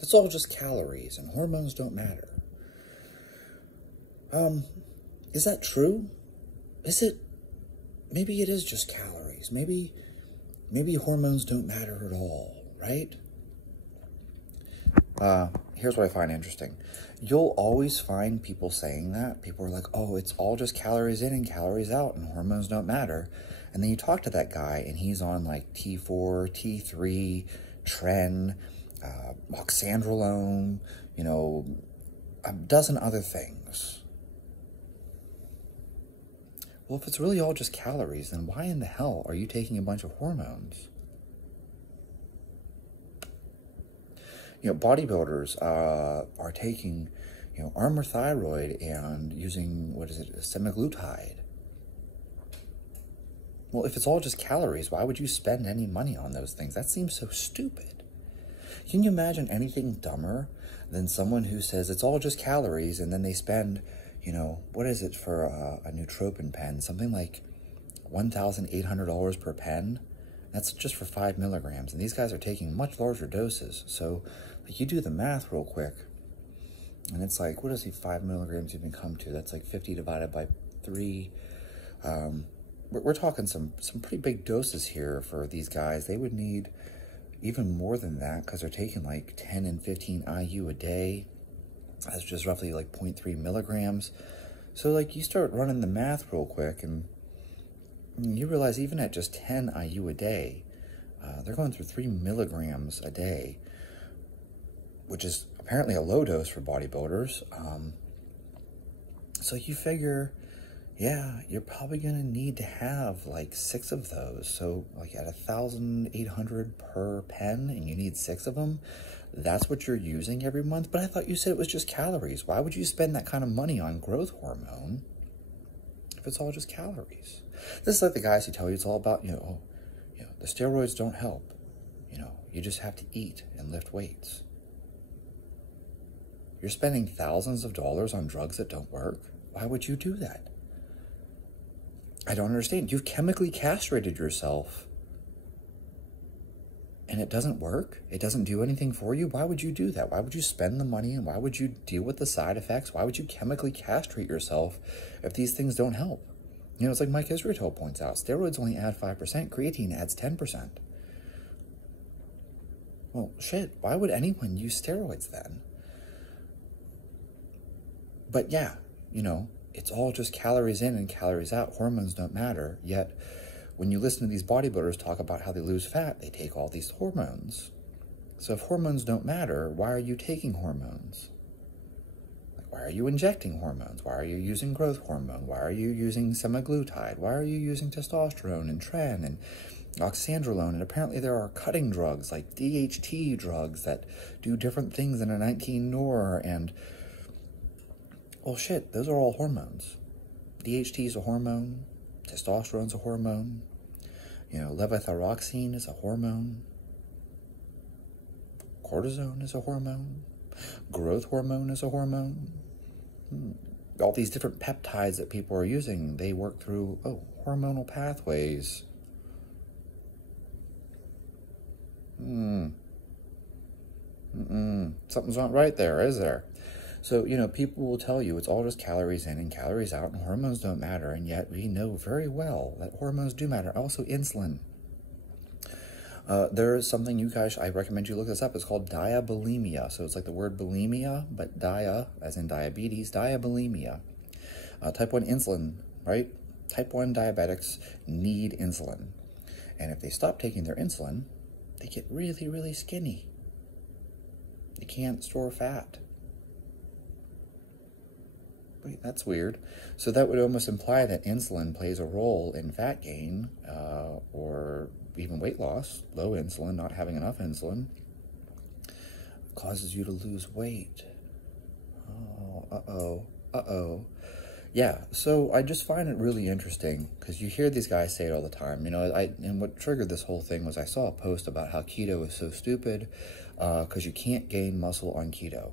It's all just calories and hormones don't matter. Is that true? Is it? Maybe it is just calories. Maybe hormones don't matter at all, right? Here's what I find interesting. You'll always find people saying that. People are like, oh, it's all just calories in and calories out and hormones don't matter. And then you talk to that guy and he's on like T4, T3, Tren, oxandrolone, you know, a dozen other things. Well, if it's really all just calories, then why in the hell are you taking a bunch of hormones? You know, bodybuilders are taking, you know, Armour Thyroid and using, what is it, semaglutide. Well, if it's all just calories, why would you spend any money on those things? That seems so stupid. Can you imagine anything dumber than someone who says it's all just calories and then they spend, you know, what is it for a nootropic pen? Something like $1,800 per pen? That's just for 5 milligrams. And these guys are taking much larger doses. So like, you do the math real quick. And it's like, what does the 5 milligrams even come to? That's like 50 divided by 3. We're talking some pretty big doses here for these guys. They would need even more than that because they're taking like 10 and 15 IU a day. That's just roughly like 0.3 milligrams. So like you start running the math real quick and you realize even at just 10 IU a day, they're going through 3 milligrams a day, which is apparently a low dose for bodybuilders. So you figure, yeah, you're probably going to need to have like 6 of those. So like at 1,800 per pen and you need 6 of them, that's what you're using every month. But I thought you said it was just calories. Why would you spend that kind of money on growth hormone if it's all just calories? This is like the guys who tell you it's all about, you know, the steroids don't help. You know, you just have to eat and lift weights. You're spending thousands of dollars on drugs that don't work. Why would you do that? I don't understand. You've chemically castrated yourself and it doesn't work. It doesn't do anything for you. Why would you do that? Why would you spend the money and why would you deal with the side effects? Why would you chemically castrate yourself if these things don't help? You know, it's like Mike Israel points out, steroids only add 5%, creatine adds 10%. Well, shit, why would anyone use steroids then? But yeah, you know, it's all just calories in and calories out. Hormones don't matter. Yet, when you listen to these bodybuilders talk about how they lose fat, they take all these hormones. So if hormones don't matter, why are you taking hormones? Why are you injecting hormones? Why are you using growth hormone? Why are you using semaglutide? Why are you using testosterone and tren and oxandrolone? And apparently there are cutting drugs like DHT drugs that do different things than a 19-nor. And, well, shit, those are all hormones. DHT is a hormone. Testosterone's a hormone. You know, levothyroxine is a hormone. Cortisone is a hormone. Growth hormone is a hormone. All these different peptides that people are using, they work through, hormonal pathways. Something's not right there, is there? So, you know, people will tell you it's all just calories in and calories out and hormones don't matter, and yet we know very well that hormones do matter. Also, insulin. There is something you guys, I recommend you look this up. It's called diabulimia. So it's like the word bulimia, but dia, as in diabetes, diabulimia. Type 1 insulin, right? Type 1 diabetics need insulin. And if they stop taking their insulin, they get really, really skinny. They can't store fat. Wait, that's weird. So that would almost imply that insulin plays a role in fat gain or even weight loss. Low insulin, not having enough insulin, causes you to lose weight. Yeah, so I just find it really interesting because you hear these guys say it all the time. You know, and what triggered this whole thing was I saw a post about how keto is so stupid because you can't gain muscle on keto.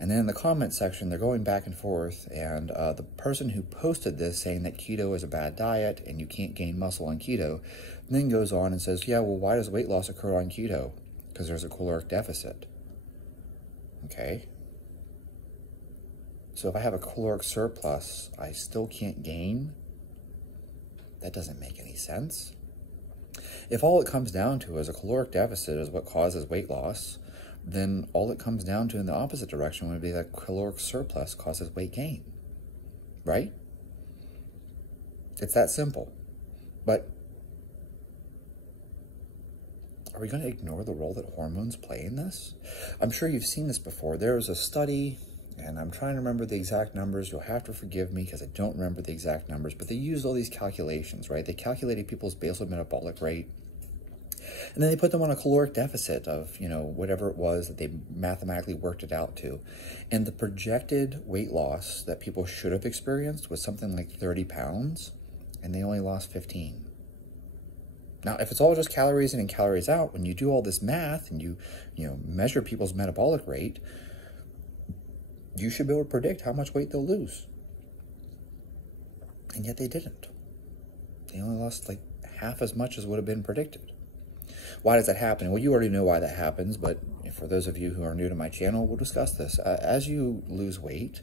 And then in the comment section, they're going back and forth, and the person who posted this saying that keto is a bad diet and you can't gain muscle on keto, then goes on and says, yeah, well, why does weight loss occur on keto? Because there's a caloric deficit. okay? So if I have a caloric surplus, I still can't gain? That doesn't make any sense. If all it comes down to is a caloric deficit is what causes weight loss, then all it comes down to in the opposite direction would be that caloric surplus causes weight gain, right? It's that simple. But are we going to ignore the role that hormones play in this? I'm sure you've seen this before. There was a study, and I'm trying to remember the exact numbers. You'll have to forgive me because I don't remember the exact numbers, but they used all these calculations, right? They calculated people's basal metabolic rate, and then they put them on a caloric deficit of, you know, whatever it was that they mathematically worked it out to. And the projected weight loss that people should have experienced was something like 30 pounds, and they only lost 15. Now, if it's all just calories in and calories out, when you do all this math and you measure people's metabolic rate, you should be able to predict how much weight they'll lose. And yet they didn't. They only lost like half as much as would have been predicted. Why does that happen? Well, you already know why that happens, but for those of you who are new to my channel, we'll discuss this. As you lose weight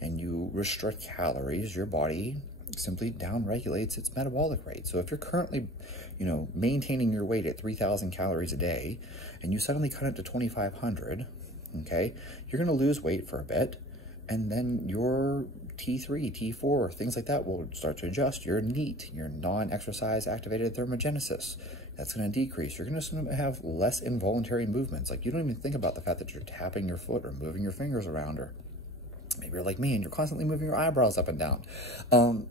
and you restrict calories, your body simply downregulates its metabolic rate. So if you're currently, maintaining your weight at 3,000 calories a day and you suddenly cut it to 2,500, okay, you're going to lose weight for a bit, and then your T3, T4, things like that will start to adjust. Your NEAT, your non-exercise activated thermogenesis, that's going to decrease. You're going to have less involuntary movements. Like, you don't even think about the fact that you're tapping your foot or moving your fingers around, or maybe you're like me and you're constantly moving your eyebrows up and down.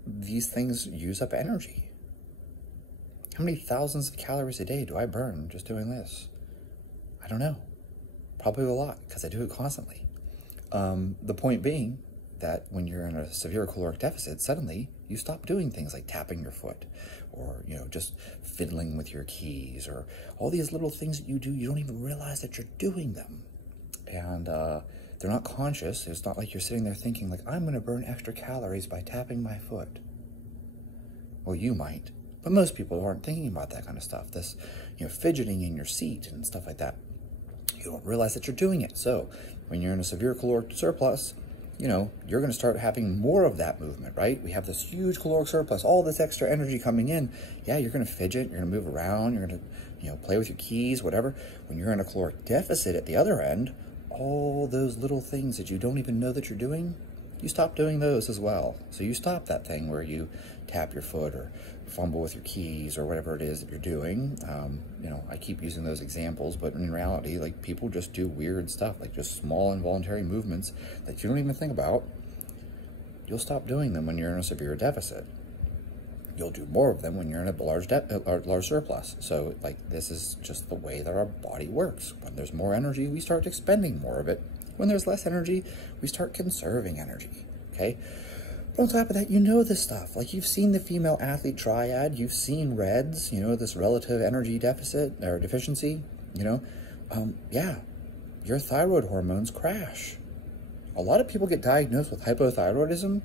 These things use up energy. How many thousands of calories a day do I burn just doing this? I don't know. Probably a lot, because I do it constantly. The point being that when you're in a severe caloric deficit, suddenly you stop doing things like tapping your foot, or just fiddling with your keys, or all these little things that you do. You don't even realize that you're doing them, and they're not conscious. It's not like you're sitting there thinking like, I'm going to burn extra calories by tapping my foot. Well, you might, but most people aren't thinking about that kind of stuff. This, fidgeting in your seat and stuff like that. You don't realize that you're doing it. So when you're in a severe caloric surplus, you're going to start having more of that movement, right? We have this huge caloric surplus, all this extra energy coming in. Yeah, you're going to fidget, you're going to move around, you're going to, play with your keys, whatever. When you're in a caloric deficit at the other end, all those little things that you don't even know that you're doing, you stop doing those as well. So you stop that thing where you tap your foot or fumble with your keys or whatever it is that you're doing. I keep using those examples, but in reality, like, people just do weird stuff, like just small involuntary movements that you don't even think about. You'll stop doing them when you're in a severe deficit. You'll do more of them when you're in a large surplus. So, like, this is just the way that our body works. When there's more energy, we start expending more of it. When there's less energy, we start conserving energy, okay? But on top of that, this stuff. Like, you've seen the female athlete triad. You've seen REDS, this relative energy deficit or deficiency, yeah, your thyroid hormones crash. A lot of people get diagnosed with hypothyroidism.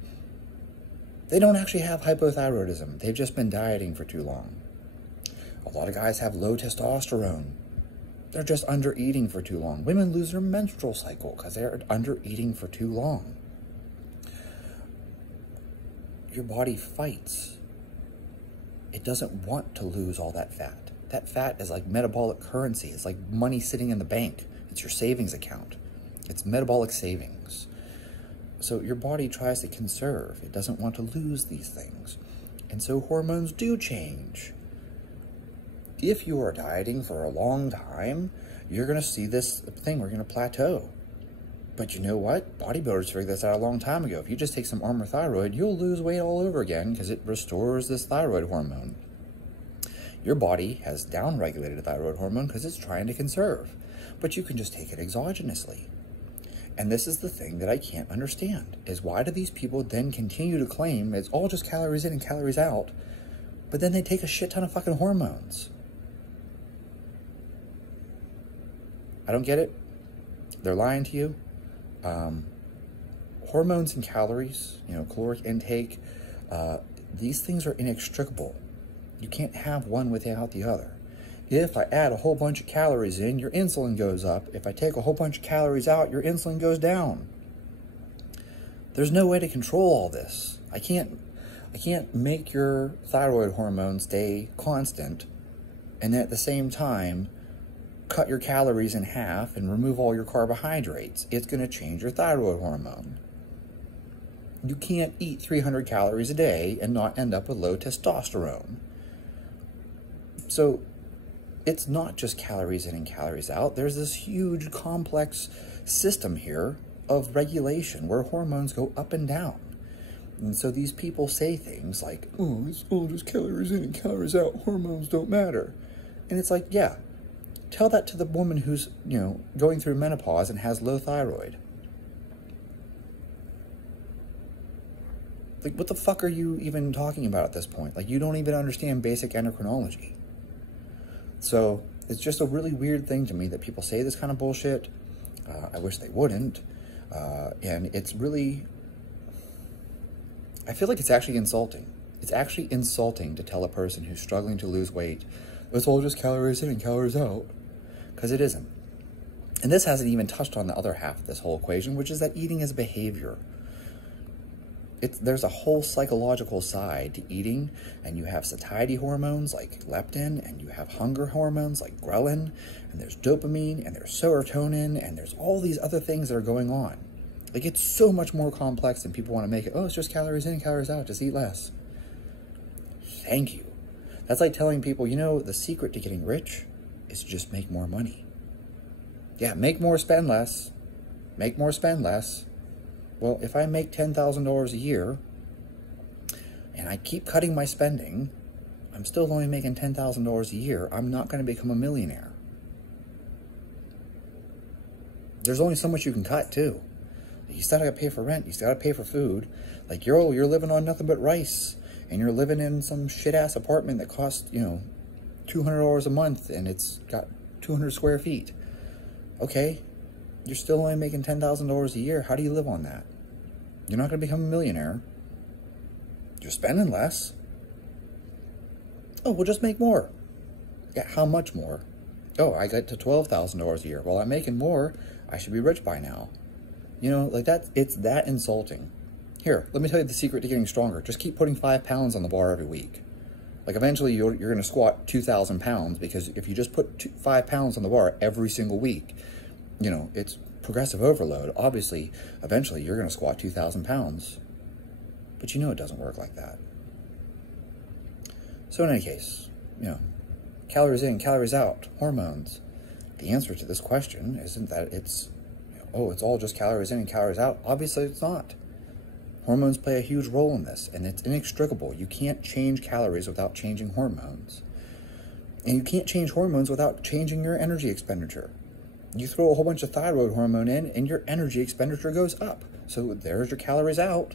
They don't actually have hypothyroidism. They've just been dieting for too long. A lot of guys have low testosterone. They're just under-eating for too long. Women lose their menstrual cycle because they're under-eating for too long. Your body fights. It doesn't want to lose all that fat. That fat is like metabolic currency. It's like money sitting in the bank. It's your savings account. It's metabolic savings. So your body tries to conserve. It doesn't want to lose these things. And so hormones do change. If you are dieting for a long time, you're going to see this thing. We're going to plateau. But you know what? Bodybuilders figured this out a long time ago. If you just take some Armour Thyroid, you'll lose weight all over again because it restores this thyroid hormone. Your body has downregulated thyroid hormone because it's trying to conserve. But you can just take it exogenously. And this is the thing that I can't understand, is why do these people then continue to claim it's all just calories in and calories out, but then they take a shit ton of fucking hormones? I don't get it. They're lying to you. Hormones and calories, caloric intake, these things are inextricable. You can't have one without the other. If I add a whole bunch of calories in, your insulin goes up. If I take a whole bunch of calories out, your insulin goes down. There's no way to control all this. I can't make your thyroid hormone stay constant and at the same time cut your calories in half and remove all your carbohydrates. It's going to change your thyroid hormone. You can't eat 300 calories a day and not end up with low testosterone. So it's not just calories in and calories out. There's this huge complex system here of regulation where hormones go up and down. And so these people say things like, oh, it's all just calories in and calories out, hormones don't matter. And it's like, yeah, tell that to the woman who's, going through menopause and has low thyroid. Like, what the fuck are you even talking about at this point? Like, you don't even understand basic endocrinology. So it's just a really weird thing to me that people say this kind of bullshit. I wish they wouldn't. And it's really, I feel like it's actually insulting. It's actually insulting to tell a person who's struggling to lose weight, it's all just calories in and calories out, because it isn't. And this hasn't even touched on the other half of this whole equation, which is that eating is a behavior. There's a whole psychological side to eating, and you have satiety hormones like leptin, and you have hunger hormones like ghrelin, and there's dopamine, and there's serotonin, and there's all these other things that are going on. Like, it's so much more complex than people want to make it. Oh, it's just calories in, calories out, just eat less. Thank you. That's like telling people, the secret to getting rich is to just make more money. Yeah, make more, spend less. Make more, spend less. Well, if I make $10,000 a year and I keep cutting my spending, I'm still only making $10,000 a year. I'm not going to become a millionaire. There's only so much you can cut, too. You still got to pay for rent. You still got to pay for food. Like, you're living on nothing but rice. And you're living in some shit-ass apartment that costs, $200 a month. And it's got 200 square feet. Okay. You're still only making $10,000 a year. How do you live on that? You're not going to become a millionaire. You're spending less. Oh, we'll just make more. Yeah, how much more? Oh, I got to $12,000 a year. Well, I'm making more. I should be rich by now. Like that. It's that insulting. Here, let me tell you the secret to getting stronger. Just keep putting 5 pounds on the bar every week. Like, eventually you're going to squat 2,000 pounds, because if you just put 5 pounds on the bar every single week, it's progressive overload. Obviously, eventually you're going to squat 2,000 pounds. But it doesn't work like that. So in any case, calories in, calories out, hormones. The answer to this question isn't that it's, it's all just calories in and calories out. Obviously it's not. Hormones play a huge role in this, and it's inextricable. You can't change calories without changing hormones. And you can't change hormones without changing your energy expenditure. You throw a whole bunch of thyroid hormone in, and your energy expenditure goes up. So there's your calories out.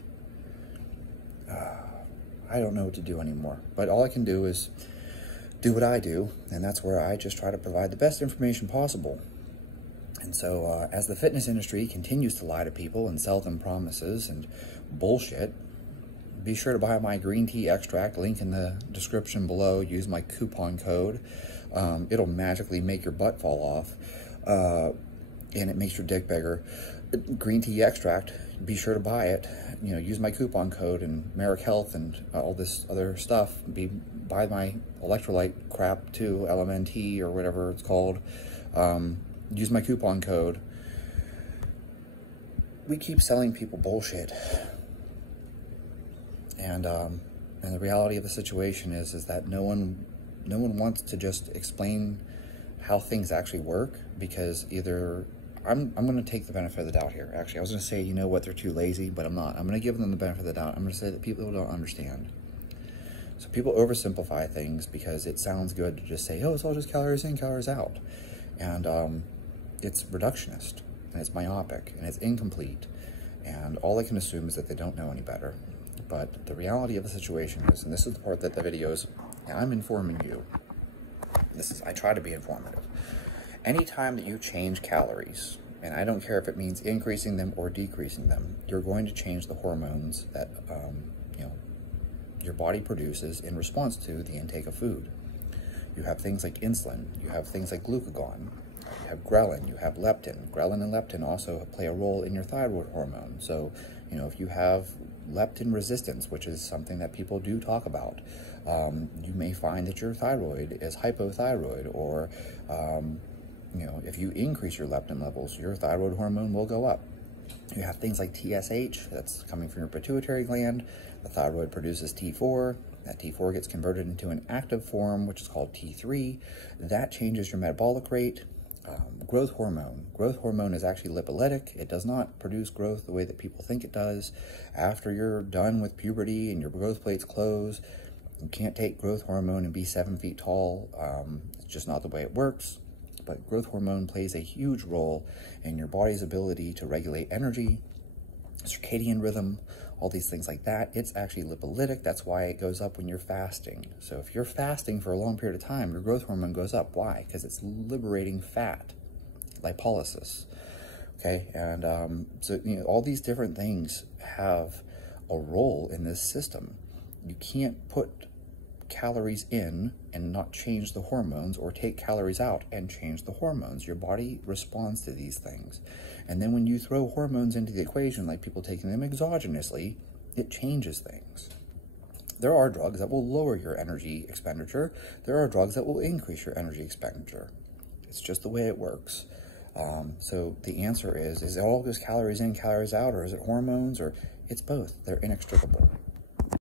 I don't know what to do anymore. But all I can do is do what I do, and that's where I just try to provide the best information possible. And so as the fitness industry continues to lie to people and sell them promises and bullshit, be sure to buy my green tea extract, link in the description below. Use my coupon code. It'll magically make your butt fall off, and it makes your dick bigger. Green tea extract, be sure to buy it. Use my coupon code, and Merrick Health and all this other stuff. Buy my electrolyte crap too, LMNT or whatever it's called. Use my coupon code. We keep selling people bullshit. And the reality of the situation is that no one wants to just explain how things actually work, because either I'm going to take the benefit of the doubt here. Actually, I was going to say, they're too lazy, but I'm not. I'm going to give them the benefit of the doubt. I'm going to say that people don't understand. So people oversimplify things because it sounds good to just say, oh, it's all just calories in, calories out. And it's reductionist, and it's myopic, and it's incomplete. And all I can assume is that they don't know any better. But the reality of the situation is, and this is the part that the videos, I'm informing you. I try to be informative. Anytime that you change calories, and I don't care if it means increasing them or decreasing them, you're going to change the hormones that your body produces in response to the intake of food. You have things like insulin, you have things like glucagon, you have ghrelin, you have leptin. Ghrelin and leptin also play a role in your thyroid hormone. So, you know, if you have leptin resistance, which is something that people do talk about, you may find that your thyroid is hypothyroid, or, you know, if you increase your leptin levels, your thyroid hormone will go up. You have things like TSH, that's coming from your pituitary gland. The thyroid produces T4. That T4 gets converted into an active form, which is called T3. That changes your metabolic rate. Growth hormone. Growth hormone is actually lipolytic. It does not produce growth the way that people think it does. After you're done with puberty and your growth plates close, you can't take growth hormone and be 7 feet tall. It's just not the way it works. But growth hormone plays a huge role in your body's ability to regulate energy, circadian rhythm, all these things like that. It's actually lipolytic. That's why it goes up when you're fasting. So if you're fasting for a long period of time, your growth hormone goes up. Why? Because it's liberating fat, lipolysis. Okay, and so you know, all these different things have a role in this system. You can't put calories in and not change the hormones, or take calories out and change the hormones. Your body responds to these things. And then when you throw hormones into the equation, like people taking them exogenously, it changes things. There are drugs that will lower your energy expenditure. There are drugs that will increase your energy expenditure. It's just the way it works. So the answer is it all just calories in, calories out, or is it hormones, or it's both? They're inextricable.